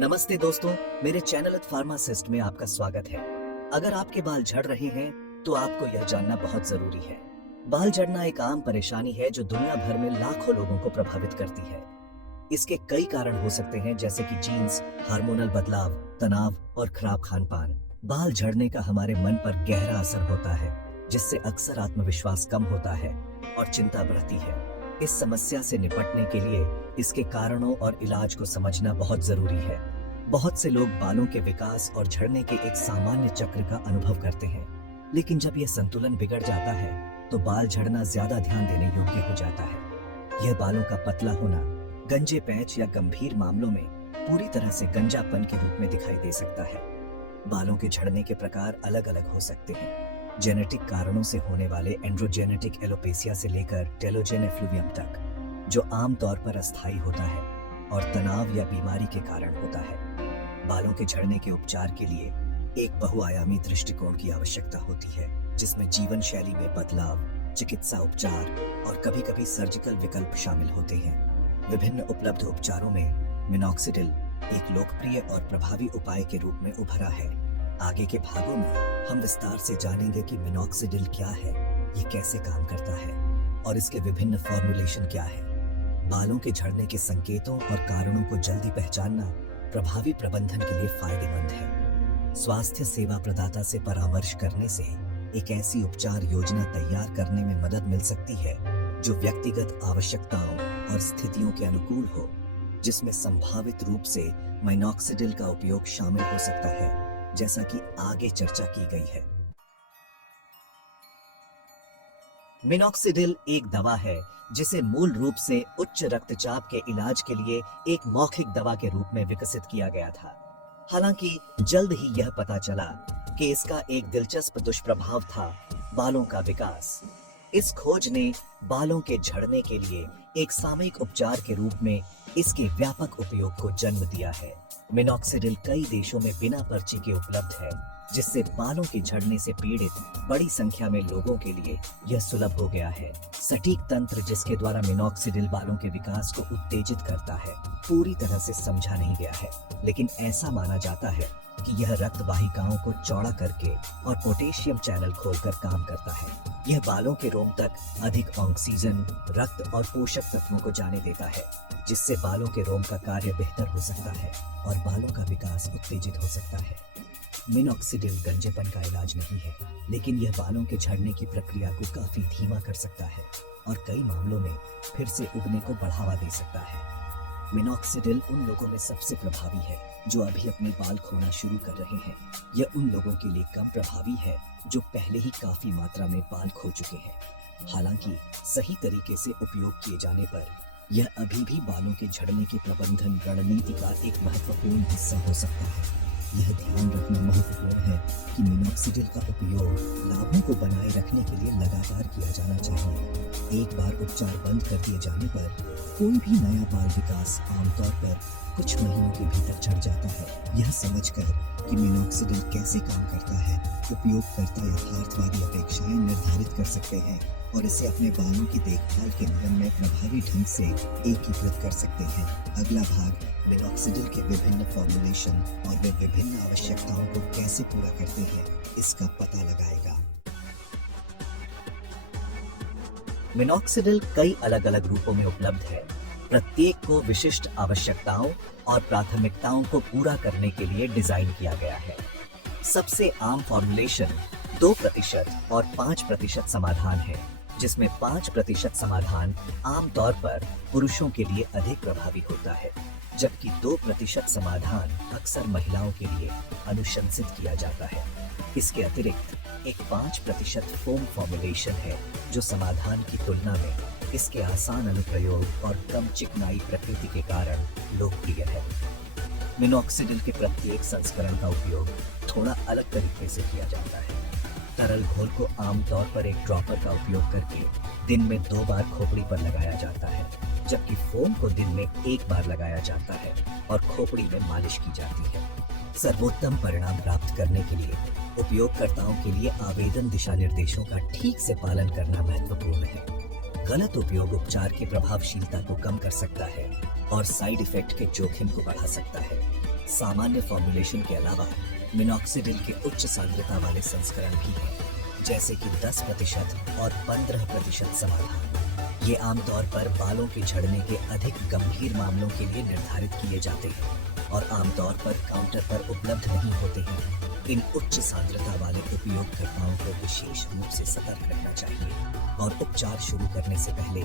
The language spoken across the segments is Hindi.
नमस्ते दोस्तों, मेरे चैनल फार्मासिस्ट में आपका स्वागत है। अगर आपके बाल झड़ रहे हैं तो आपको यह जानना बहुत जरूरी है। बाल झड़ना एक आम परेशानी है जो दुनिया भर में लाखों लोगों को प्रभावित करती है। इसके कई कारण हो सकते हैं, जैसे कि जीन्स, हार्मोनल बदलाव, तनाव और खराब खान पान। बाल झड़ने का हमारे मन पर गहरा असर होता है, जिससे अक्सर आत्मविश्वास कम होता है और चिंता बढ़ती है। इस समस्या से निपटने के लिए इसके कारणों और इलाज को समझना बहुत जरूरी है। बहुत से लोग बालों के विकास और झड़ने के एक सामान्य चक्र का अनुभव करते हैं, लेकिन जब यह संतुलन बिगड़ जाता है तो बाल झड़ना ज्यादा ध्यान देने योग्य हो जाता है। यह बालों का पतला होना, गंजे पैच या गंभीर मामलों में पूरी तरह से गंजापन के रूप में दिखाई दे सकता है। बालों के झड़ने के प्रकार अलग अलग हो सकते हैं। जेनेटिक कारणों से होने वाले एंड्रोजेनेटिक एलोपेसिया से लेकर टेलोजेन एफ्लुवियम तक, जो आमतौर पर अस्थायी होता है और तनाव या बीमारी के कारण होता है। बालों के झड़ने के उपचार के लिए एक बहुआयामी दृष्टिकोण की आवश्यकता होती है, जिसमें जीवन शैली में बदलाव, चिकित्सा उपचार और कभी-कभी सर्जिकल विकल्प शामिल होते हैं। विभिन्न उपलब्ध उपचारों में मिनॉक्सिडिल एक लोकप्रिय और प्रभावी उपाय के रूप में उभरा है। आगे के भागों में हम विस्तार से जानेंगे कि मिनॉक्सिडिल क्या है, ये कैसे काम करता है और इसके विभिन्न फॉर्मुलेशन क्या है। बालों के झड़ने के संकेतों और कारणों को जल्दी पहचानना प्रभावी प्रबंधन के लिए फायदेमंद है। स्वास्थ्य सेवा प्रदाता से परामर्श करने से एक ऐसी उपचार योजना तैयार करने में मदद मिल सकती है जो व्यक्तिगत आवश्यकताओं और स्थितियों के अनुकूल हो, जिसमें संभावित रूप से मिनॉक्सिडिल का उपयोग शामिल हो सकता है, जैसा कि आगे चर्चा की गई है। मिनॉक्सिडिल एक दवा है जिसे मूल रूप से उच्च रक्तचाप के इलाज के लिए एक मौखिक दवा के रूप में विकसित किया गया था। हालांकि जल्द ही यह पता चला कि इसका एक दिलचस्प दुष्प्रभाव था, बालों का विकास। इस खोज ने बालों के झड़ने के लिए एक सामयिक उपचार के रूप में इसके व्यापक उपयोग को जन्म दिया है। मिनॉक्सिडिल कई देशों में बिना पर्ची के उपलब्ध है, जिससे बालों के झड़ने से पीड़ित बड़ी संख्या में लोगों के लिए यह सुलभ हो गया है। सटीक तंत्र जिसके द्वारा मिनॉक्सिडिल बालों के विकास को उत्तेजित करता है, पूरी तरह से समझा नहीं गया है, लेकिन ऐसा माना जाता है कि यह रक्त वाहिकाओं को चौड़ा करके और पोटेशियम चैनल खोलकर काम करता है। यह बालों के रोम तक अधिक ऑक्सीजन, रक्त और पोषक तत्वों को जाने देता है, जिससे बालों के रोम का कार्य बेहतर हो सकता है और बालों का विकास उत्तेजित हो सकता है। मिनॉक्सिडिल गंजेपन का इलाज नहीं है, लेकिन यह बालों के झड़ने की प्रक्रिया को काफी धीमा कर सकता है और कई मामलों में फिर से उगने को बढ़ावा दे सकता है। मिनॉक्सिडिल उन लोगों में सबसे प्रभावी है जो अभी अपने बाल खोना शुरू कर रहे हैं। यह उन लोगों के लिए कम प्रभावी है जो पहले ही काफी मात्रा में बाल खो चुके हैं। हालांकि सही तरीके से उपयोग किए जाने पर यह अभी भी बालों के झड़ने के प्रबंधन रणनीति का एक महत्वपूर्ण हिस्सा हो सकता है। यह ध्यान रखना महत्वपूर्ण है कि मिनॉक्सिडिल का उपयोग लाभों को बनाए रखने के लिए लगातार किया जाना चाहिए। एक बार उपचार बंद कर दिए जाने पर कोई भी नया बाल विकास आमतौर पर कुछ महीनों के भीतर झड़ जाता है। यह समझकर कि मिनॉक्सिडिल कैसे काम करता है, उपयोगकर्ता यथार्थवादी अपेक्षाएं निर्धारित कर सकते हैं और इसे अपने बालों की देखभाल के नियम में प्रभावी ढंग से एकीकृत कर सकते हैं। अगला भाग मिनॉक्सिडिल के विभिन्न फॉर्मुलेशन और वे विभिन्न आवश्यकताओं को कैसे पूरा करते हैं, इसका पता लगाएगा। मिनॉक्सिडिल कई अलग अलग रूपों में उपलब्ध है। प्रत्येक को विशिष्ट आवश्यकताओं और प्राथमिकताओं को पूरा करने के लिए डिजाइन किया गया है। सबसे आम फॉर्मुलेशन 2% और 5% समाधान है, जिसमें 5% समाधान आमतौर पर पुरुषों के लिए अधिक प्रभावी होता है, जबकि 2% समाधान अक्सर महिलाओं के लिए अनुशंसित किया जाता है। इसके अतिरिक्त एक 5% फोम फॉर्मुलेशन है, जो समाधान की तुलना में इसके आसान अनुप्रयोग और कम चिकनाई प्रकृति के कारण लोकप्रिय है। मिनॉक्सिडिल के प्रत्येक संस्करण का उपयोग थोड़ा अलग तरीके से किया जाता है। तरल घोल को आमतौर पर एक ड्रॉपर का उपयोग करके दिन में 2 बार खोपड़ी पर लगाया जाता है, जबकि फोम को दिन में 1 बार लगाया जाता है और खोपड़ी में मालिश की जाती है। सर्वोत्तम परिणाम प्राप्त करने के लिए उपयोगकर्ताओं के लिए आवेदन दिशा निर्देशों का ठीक से पालन करना महत्वपूर्ण है। गलत उपयोग उपचार की प्रभावशीलता को कम कर सकता है और साइड इफेक्ट के जोखिम को बढ़ा सकता है। सामान्य फॉर्मुलेशन के अलावा मिनॉक्सिडिल के उच्च सांद्रता वाले संस्करण भी हैं, जैसे कि 10% और 15% समाधान। ये आमतौर पर बालों के झड़ने के अधिक गंभीर मामलों के लिए निर्धारित किए जाते हैं और आमतौर पर काउंटर पर उपलब्ध नहीं होते हैं। इन उच्च सांद्रता वाले उपयोगकर्ताओं को विशेष रूप से सतर्क रहना चाहिए और उपचार शुरू करने से पहले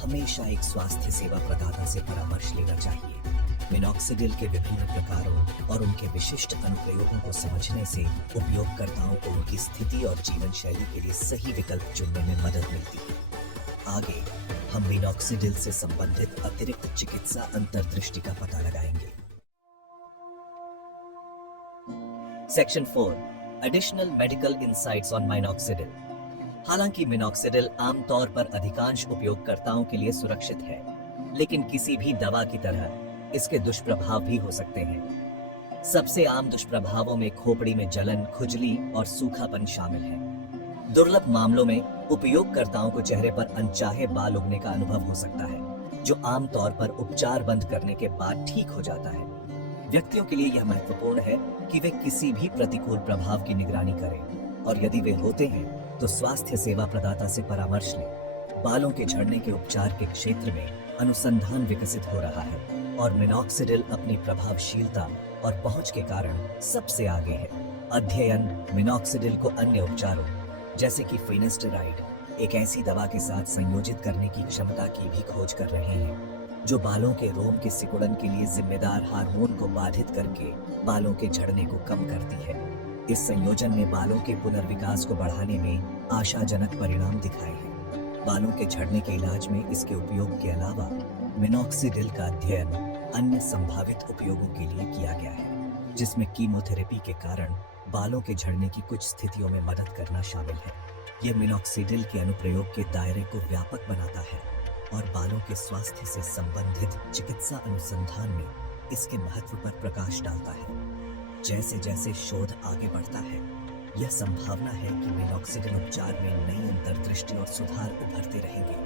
हमेशा एक स्वास्थ्य सेवा प्रदाता से परामर्श लेना चाहिए। मिनॉक्सिडिल के विभिन्न प्रकारों और उनके विशिष्ट अनुप्रयोगों को समझने से उपयोगकर्ताओं को उनकी स्थिति और जीवन शैली के लिए सही विकल्प चुनने में मदद मिलती है। आगे हम मिनॉक्सिडिल से संबंधित अतिरिक्त चिकित्सा अंतर्दृष्टि का पता लगाएंगे। Section 4 additional medical insights on minoxidil. हालांकि मिनॉक्सिडिल आमतौर पर अधिकांश उपयोगकर्ताओं के लिए सुरक्षित है, लेकिन किसी भी दवा की तरह इसके दुष्प्रभाव भी हो सकते हैं। सबसे आम दुष्प्रभावों में खोपड़ी में जलन, खुजली और सूखापन शामिल है। दुर्लभ मामलों में उपयोगकर्ताओं को चेहरे पर अनचाहे बाल उगने का अनुभव हो सकता है, जो आमतौर पर उपचार बंद करने के बाद ठीक हो जाता है। व्यक्तियों के लिए यह महत्वपूर्ण है कि वे किसी भी प्रतिकूल प्रभाव की निगरानी करें और यदि वे होते हैं तो स्वास्थ्य सेवा प्रदाता से परामर्श लें। बालों के झड़ने के उपचार के क्षेत्र में अनुसंधान विकसित हो रहा है और मिनॉक्सिडिल अपनी प्रभावशीलता और पहुंच के कारण सबसे आगे है। अध्ययन मिनॉक्सिडिल को अन्य उपचारों जैसे कि फिनेस्टेराइड, एक ऐसी दवा के साथ संयोजित करने की क्षमता की भी खोज कर रहे हैं, जो बालों के रोम के सिकुड़न के लिए जिम्मेदार हार्मोन को बाधित करके बालों के झड़ने को कम करती है। इस संयोजन ने बालों के पुनर्विकास को बढ़ाने में आशाजनक परिणाम दिखाए हैं। बालों के झड़ने के इलाज में इसके उपयोग के अलावा मिनॉक्सिडिल का अध्ययन अन्य संभावित उपयोगों के लिए किया गया है, जिसमें कीमोथेरेपी के कारण बालों के झड़ने की कुछ स्थितियों में मदद करना शामिल है। यह मिनॉक्सिडिल के अनुप्रयोग के दायरे को व्यापक बनाता है और बालों के स्वास्थ्य से संबंधित चिकित्सा अनुसंधान में इसके महत्व पर प्रकाश डालता है। जैसे जैसे शोध आगे बढ़ता है, यह संभावना है कि मिनॉक्सिडिल उपचार में नई अंतर्दृष्टि और सुधार उभरते रहेंगे,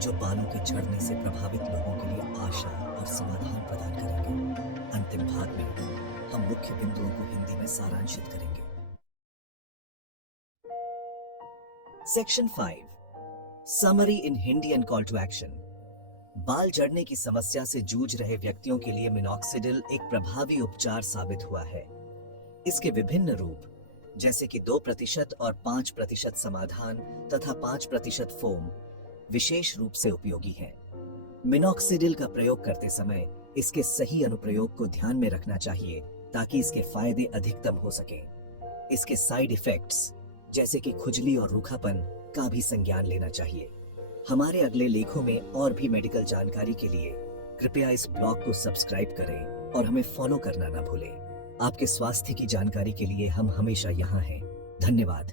जो बालों के झड़ने से प्रभावित लोगों के लिए आशा और समाधान प्रदान करेंगे। अंतिम भाग में हम मुख्य बिंदुओं को हिंदी में सारांशित करेंगे। Section 5 summary in Hindi and call to action. बाल झड़ने की समस्या से जूझ रहे व्यक्तियों के लिए मिनॉक्सिडिल एक प्रभावी उपचार साबित हुआ है। इसके विभिन्न रूप जैसे कि 2% और 5% समाधान तथा 5% फोम विशेष रूप से उपयोगी हैं। मिनॉक्सिडिल का प्रयोग करते समय इसके सही अनुप्रयोग को ध्यान में रखना चाहिए ताकि इसके फायदे अधिकतम हो सके। इसके साइड इफेक्ट्स जैसे कि खुजली और रूखापन का भी संज्ञान लेना चाहिए। हमारे अगले लेखों में और भी मेडिकल जानकारी के लिए कृपया इस ब्लॉग को सब्सक्राइब करें और हमें फॉलो करना ना भूलें। आपके स्वास्थ्य की जानकारी के लिए हम हमेशा यहाँ हैं। धन्यवाद।